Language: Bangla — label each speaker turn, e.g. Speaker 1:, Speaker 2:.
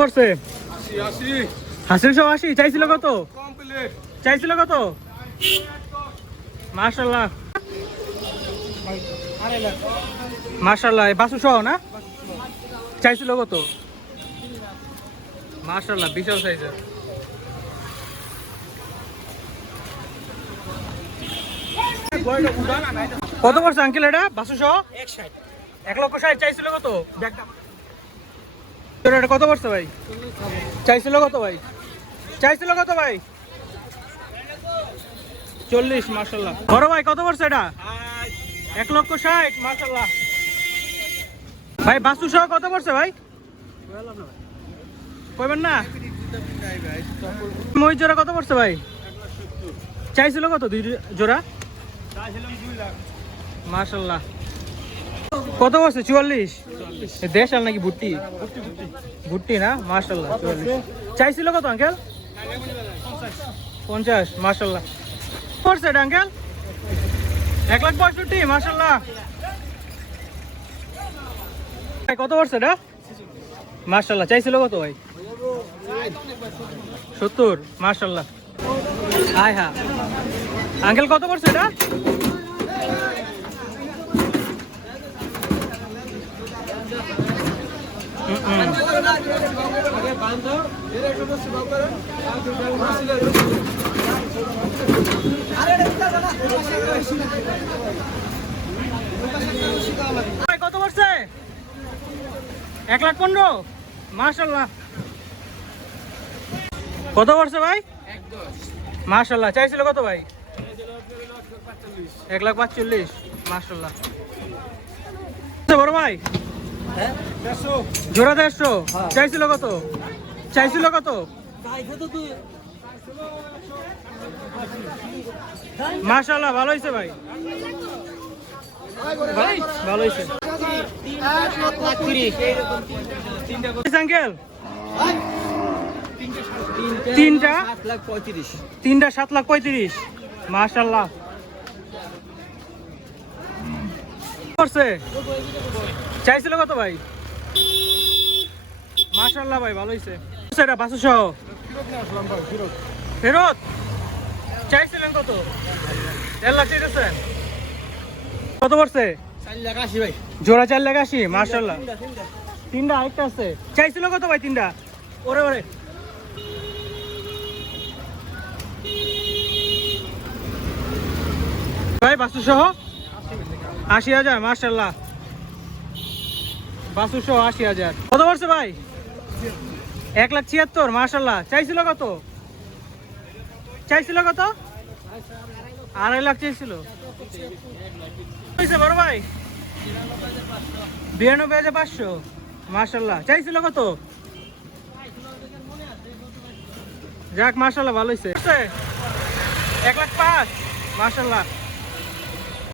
Speaker 1: করছে হাসিল চাইছিল কত?
Speaker 2: কমপ্লিট।
Speaker 1: চাইছিল কত? মার্শাল্লাহ মার্শাল্লাহ বাসু সহ না? চাইছিল কত? মার্শাল্লাহ বিশাল সাইজের। কত করছে আঙ্কেল এটা? বাসু সহ? এক লক্ষ ষাট চাইছিল কত? তোর এটা কত করছে ভাই? চাইছিল কত ভাই? চাইছিল কত ভাই? চল্লিশ মার্শাল্লাহ বড় ভাই, কত করছে এটা? এক লক্ষ ষাট মার্শাল্লাহ ভাই বাসু সহ কত করছে ভাই? কইবেন না? মহিষ জোড়া কত করছে ভাই? চাইছিল কত দুই জোড়া? মার্শাল্লাহ কত করছে চুয়াল্লিশ? দেশাল নাকি ভুট্টি ভুট্টি না? মার্শাল্লাহ চুয়াল্লিশ। চাইছিল কত, আঙ্কেল? পঞ্চাশ মার্শাল্লাহ করছে এটা, আঙ্কেল? এক লাখ পঁয়ষট্টি মার্শাল্লাহ কত পড়ছে এটা? মার্শাল্লাহ চাইছিল কত ভাই? সত্তর মার্শাল্লাহ হাই হ্যাঁ। আঙ্কেল, কত পড়ছে এটা? কত পড়ছে এক লাখ পনেরো? মার্শাল্লাহ কত পড়ছে ভাই? মার্শাল্লাহ চাইছিল কত ভাই? এক লাখ পাঁচচল্লিশ। মার্শাল্লাহ বড় ভাই। জোড়া দেড়শো। চাইছিল কত? চাইছিল কত? মার্শাল্লাহ ভালো হয়েছে ভাই। ভাই, ভালো হয়েছে আঙ্কেল? তিনটা তিনটা? সাত লাখ পঁয়ত্রিশ। মার্শাল্লাহ করছে চাইছিল কত ভাই? মার্শাল্লাহ ভাই ভালো হয়েছে এটা বাসু সহ? ফেরত? চাইছিলেন কত? দেড় লাখ চাইতেছেন। কত পড়ছে? জোড়া চার লাখ আশি মার্শাল্লাহ তিনটা আরেকটা আছে। চাইছিল কত ভাই তিনটা? ওরে ওরে। ভাই বাসু সহ? আশি হাজার মার্শাল্লাহ বাসু আশি হাজার। কত পড়ছে ভাই? এক লাখ ছিয়াত্তর মার্শাল্লাহ চাইছিল কত? চাইছিল কত? আড়াই লাখ চাইছিল। বড় ভাই? বিরানব্বই হাজার পাঁচশো মার্শাল্লাহ চাইছিল কত? যাক মার্শাল্লাহ ভালো হয়েছে এক লাখ পাঁচ মার্শাল্লাহ